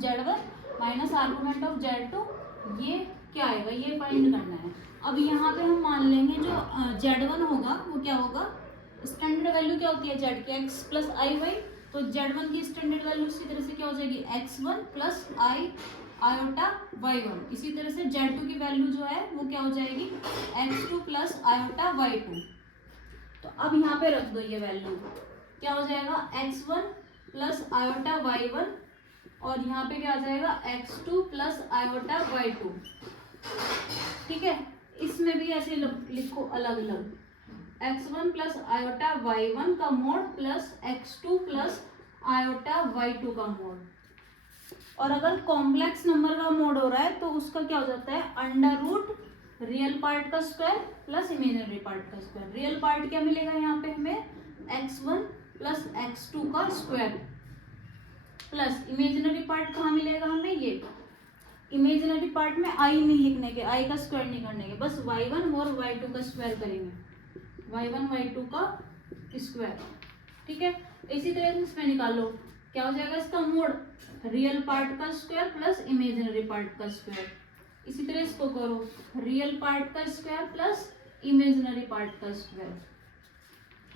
Z1 minus argument of Z2, ये क्या आएगा, ये फाइंड करना है। अब यहाँ पे हम मान लेंगे जो Z1 होगा वो क्या होगा, स्टैंडर्ड वैल्यू क्या होती है Z की, x प्लस आई वाई, तो Z1 की स्टैंडर्ड वैल्यू इसी तरह से क्या हो जाएगी x1 प्लस आई आयोटा y1। इसी तरह से Z2 की वैल्यू जो है वो क्या हो जाएगी x2 प्लस आयोटा y2। तो अब यहाँ पे रख दो ये वैल्यू, क्या हो जाएगा x1 प्लस आयोटा y1 और यहाँ पे क्या आ जाएगा x2 प्लस आयोटा y2। ठीक है, इसमें भी ऐसे लिखो अलग अलग, x1 प्लस आयोटा y1 का mode plus x2 plus iota y2 का मोड। और अगर कॉम्प्लेक्स नंबर का मोड हो रहा है तो उसका क्या हो जाता है अंडर रूट रियल पार्ट का स्क्वायर प्लस इमेजिनरी पार्ट का स्क्वायर। रियल पार्ट क्या मिलेगा यहाँ पे हमें x1 प्लस x2 का स्क्वायर प्लस इमेजिनरी पार्ट कहाँ मिलेगा हमें, ये इमेजिनरी पार्ट में आई नहीं लिखने के, आई का स्क्वायर नहीं करने के, बस y1 और y2 का स्क्वायर करेंगे, y1 y2 का स्क्वायर। ठीक है, इसी तरह से इसमें निकालो क्या हो जाएगा इसका मोड, रियल पार्ट का स्क्वायर प्लस इमेजिनरी पार्ट का स्क्वायर। इसी तरह इसको करो, रियल पार्ट का स्क्वायर प्लस इमेजिनरी पार्ट का स्क्वायर।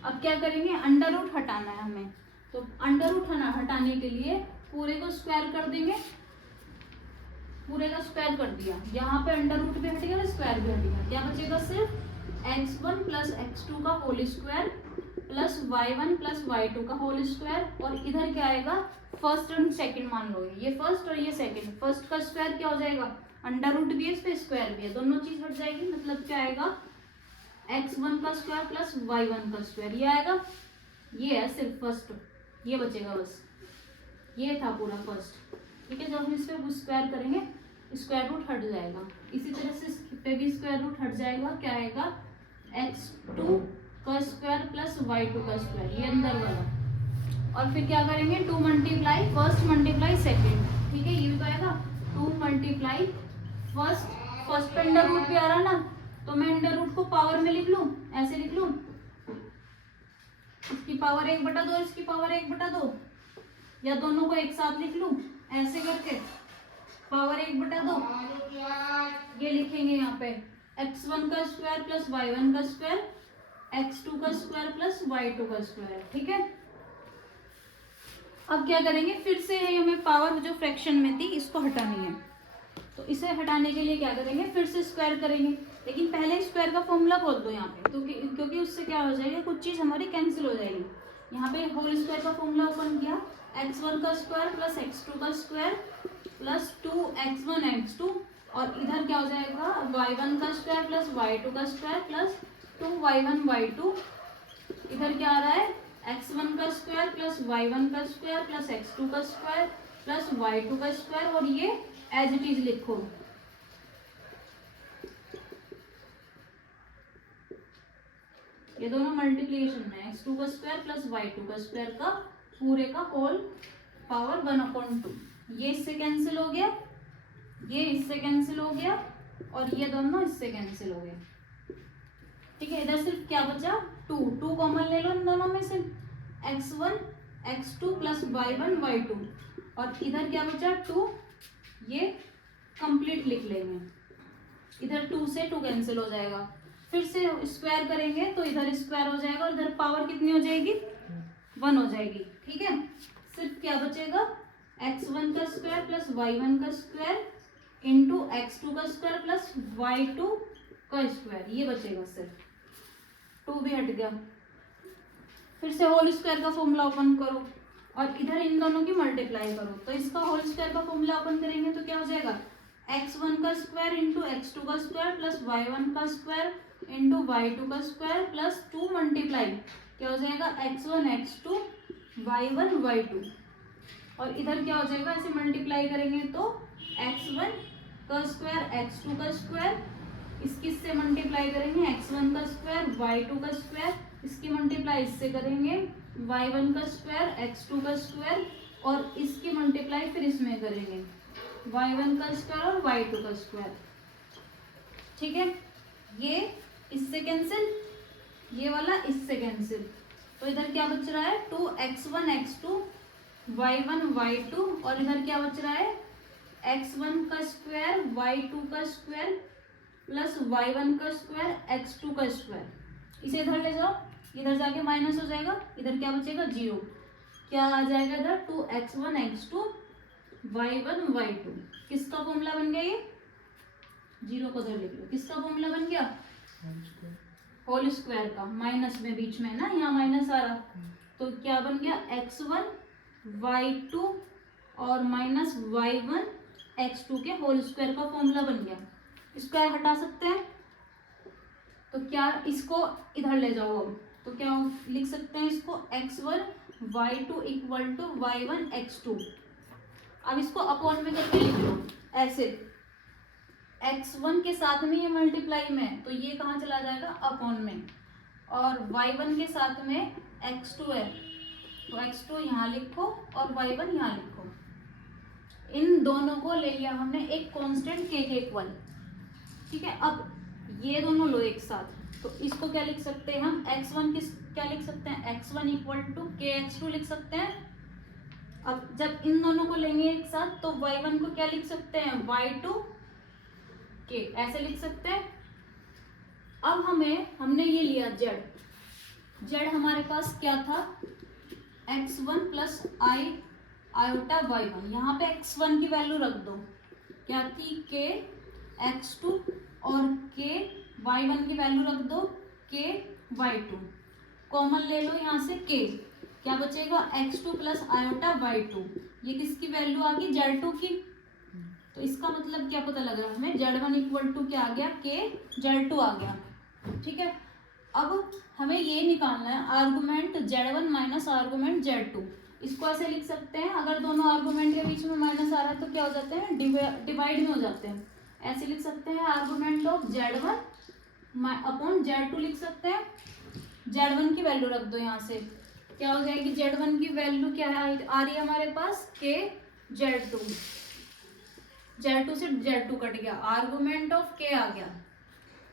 अब क्या करेंगे, अंडर रूट हटाना है हमें, तो अंडर रूट हटाने के लिए पूरे को स्क्वायर कर देंगे, पूरे का स्क्वायर कर दिया, यहाँ पे अंडर रूट भी हट गया, स्क्वायर भी हट गया, क्या बचेगा सिर्फ x1 प्लस x2 का whole square plus y1 plus y2 का होल स्क्वायर। और इधर क्या आएगा, फर्स्ट और सेकंड मान लो, ये फर्स्ट और ये सेकंड, फर्स्ट का स्क्वायर क्या हो जाएगा अंडर रूट भी है, इस पे स्क्वायर भी है, दोनों चीज हट जाएगी, मतलब क्या आएगा x1 का स्क्वायर प्लस y1 का स्क्वायर, ये आएगा, ये है सिर्फ फर्स्ट, ये बचेगा बस, ये था पूरा फर्स्ट। ठीक है, जब हम इस पे स्क्वायर करेंगे स्क्वायर रूट हट जाएगा, इसी तरह से इस पे भी स्क्वायर रूट हट जाएगा, क्या आएगा x2 का स्क्वायर प्लस y2 का स्क्वायर, ये अंदर वाला। और फिर क्या करेंगे 2 मल्टीप्लाई फर्स्ट मल्टीप्लाई सेकेंड, ठीक है, ये तो आएगा 2 मल्टीप्लाई फर्स्ट, फर्स्ट पे अंडर रूट भी आ रहा ना, तो मैं अंडर रूट को पावर में लिख लूं, ऐसे लिख लूं, इसकी पावर 1/2, इसकी पावर 1/2, या दोनों को एक साथ लिख लूं ऐसे करके, पावर 1/2 ये लिखेंगे यहाँ पे, x1 का स्क्वायर प्लस y1 का स्क्वायर, x2 का स्क्वायर प्लस y2 का स्क्वायर। ठीक है, अब क्या करेंगे, फिर से है हमें पावर जो फ्रैक्शन में थी इसको हटानी है, तो इसे हटाने के लिए क्या करेंगे, फिर से स्क्वायर करेंगे, लेकिन पहले स्क्वायर का फॉर्मूला बोल दो यहाँ पे, तो क्योंकि उससे क्या हो जाएगा, कुछ चीज़ हमारी कैंसिल हो जाएगी। यहाँ पे होल स्क्वायर का फॉर्मूला ओपन किया, x1 का स्क्वायर प्लस x2 का स्क्वायर प्लस 2x1 x2, और इधर क्या हो जाएगा y1 का स्क्वायर प्लस y2 का स्क्वायर प्लस 2y1 y2, इधर क्या आ रहा है x1 का स्क्वायर प्लस y1 का स्क्वायर प्लस x2 का स्क्वायर प्लस y2 का स्क्वायर, और ये एज इट इज लिखो, ये दोनों मल्टीप्लिकेशन में x2 का स्क्वायर प्लस y2 का स्क्वायर का पूरे का होल पावर 1/2, ये इससे कैंसिल हो गया, ये इससे कैंसिल हो गया, और ये दोनों इससे कैंसिल हो गए। ठीक है, इधर सिर्फ क्या बचा 2 कॉमन ले लो इन दोनों में से, x1 x2 plus y1 y2, और इधर क्या बचा 2, ये कंप्लीट लिख लेंगे, इधर 2 से 2 कैंसिल हो जाएगा, फिर से स्क्वायर करेंगे तो इधर स्क्वायर हो जाएगा और इधर पावर कितनी हो जाएगी 1 हो जाएगी। ठीक है, सिर्फ क्या बचेगा x1 का स्क्वायर प्लस y1 का स्क्वायर इंटू x2 का स्क्वायर प्लस y2 का स्क्वायर, ये बचेगा, सिर्फ 2 भी हट गया। फिर से होल स्क्वायर का फॉर्मूला ओपन करो और इधर इन दोनों की मल्टीप्लाई करो, तो इसका होल स्क्वायर का फॉर्मूला ओपन करेंगे तो क्या हो जाएगा x1 का स्क्वायर इंटू x2 का स्क्वायर प्लस y1 का स्क्वायर इंटू y2 का स्क्वायर प्लस 2 मल्टीप्लाई क्या हो जाएगा x1 x2 y1 y2, और इधर क्या हो जाएगा ऐसे मल्टीप्लाई करेंगे तो x1 का स्क्वायर x2 का स्क्वायर, इसकी से मल्टीप्लाई करेंगे x1 का स्क्वायर y2 का स्क्वायर, इसकी मल्टीप्लाई इससे करेंगे y1 का स्क्वायर x2 का स्क्वायर, और इसकी मल्टीप्लाई फिर इसमें करेंगे y1 का स्क्वायर और y2 का स्क्वायर। ठीक है, ये इससे कैंसिल, ये वाला इससे कैंसिल, तो इधर क्या बच रहा है 2x1 x2 y1 y2 और इधर क्या बच रहा है x1 का स्क्वायर y2 का स्क्वायर प्लस y1 का स्क्वायर x2 का स्क्वायर। इसे इधर ले जाओ, इधर जाके माइनस हो जाएगा, इधर क्या बचेगा 0। क्या आ जाएगा इधर 2x1 x2 y1 y2। किसका फॉर्मूला बन गया ये, 0 को इधर लिख लो, किसका फॉर्मूला बन गया होल स्क्वायर का, माइनस में बीच में ना, यहाँ माइनस आ रहा, तो क्या बन गया x1 y2 और माइनस y1 x2 के होल स्क्वायर का फॉर्मूला बन गया। स्क्वायर हटा सकते हैं तो क्या इसको इधर ले जाओ, अब तो क्या लिख सकते हैं इसको x1 y2 equal to y1 x2। अब इसको अपॉन में करके लिख लो ऐसे, x1 के साथ में ये मल्टीप्लाई में तो ये कहाँ चला जाएगा अपॉन में, और y1 के साथ में x2 है तो x2 यहाँ लिखो और y1 यहाँ लिखो। इन दोनों को ले लिया हमने एक कांस्टेंट k के इक्वल, ठीक है। अब ये दोनों लो एक साथ, तो इसको क्या लिख सकते हैं हम x1 क्या लिख सकते हैं x1 equal to k x2 लिख सकते हैं। अब जब इन दोनों को लेंगे एक साथ तो y1 को क्या लिख सकते हैं y2 k, ऐसे लिख सकते हैं। अब हमने ये लिया z हमारे पास क्या था x1 प्लस आयोटा y1, यहाँ पे x1 की वैल्यू रख दो, क्या थी k x2 और k y1 की वैल्यू रख दो k y2, कॉमन ले लो यहाँ से k, क्या बचेगा x2 प्लस आयोटा y2, ये किसकी वैल्यू आ गई z2 की। तो इसका मतलब क्या पता लग रहा है हमें z1 इक्वल टू क्या आ गया k z2 आ गया, ठीक है। अब हमें ये निकालना है argument z1 minus argument z2। इसको ऐसे लिख सकते हैं, अगर दोनों आर्गुमेंट के बीच में माइनस आ रहा है तो क्या हो जाते हैं डिवाइड में हो जाते हैं। ऐसे लिख सकते हैं argument of z1 upon z2 लिख सकते हैं। z1 की वैल्यू रख दो यहाँ से, क्या हो जाएगी z1 की वैल्यू क्या है आ रही है हमारे पास k z2 से z2 कट गया, आर्गुमेंट ऑफ k आ गया।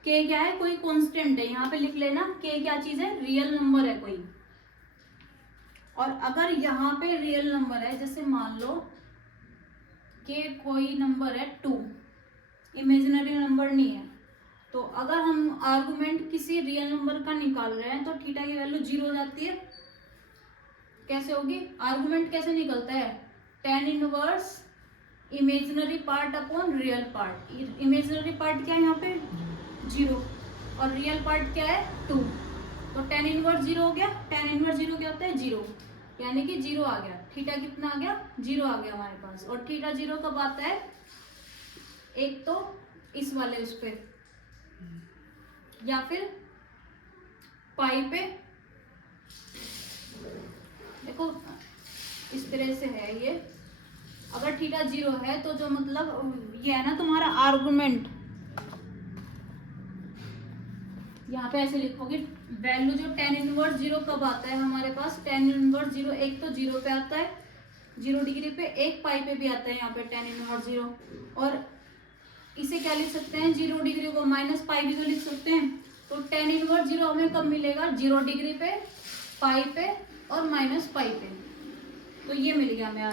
k क्या है कोई कांस्टेंट है, यहाँ पे लिख लेना k क्या चीज है रियल नंबर है कोई। और अगर यहाँ पे रियल नंबर है, जैसे मान लो k कोई नंबर है 2, इमेजिनरी नंबर नहीं है, तो अगर हम आर्गुमेंट किसी रियल नंबर का निकाल रहे हैं तो थीटा की वैल्यू 0 हो जाती है। कैसे होगी, आर्गुमेंट कैसे निकलता है tan inverse imaginary part upon real part. Imaginary part क्या है यहाँ पे 0 और रियल पार्ट क्या है 2, तो tan इनवर्स 0 हो गया। tan इनवर्स 0 क्या होता है 0, यानी कि 0 आ गया। थीटा कितना आ गया 0 आ गया हमारे पास। और थीटा 0 कब आता है, एक तो इस वाले उस पे या फिर पाई पे, देखो इस तरह से है ये। अगर थीटा 0 है तो जो मतलब ये है ना तुम्हारा आर्गुमेंट, यहाँ पे ऐसे लिखोगे वैल्यू जो tan इनवर्स 0 कब आता है हमारे पास, tan इनवर्स 0 एक तो 0 पे आता है 0 डिग्री पे, एक पाई पे भी आता है यहाँ पे tan इनवर्स 0। और इसे क्या लिख सकते हैं 0 डिग्री को माइनस पाई भी तो लिख सकते हैं। तो tan इनवर्स 0 हमें कब मिलेगा 0 डिग्री पे, पाई पे और माइनस पाई पे, तो ये मिल गया हमें।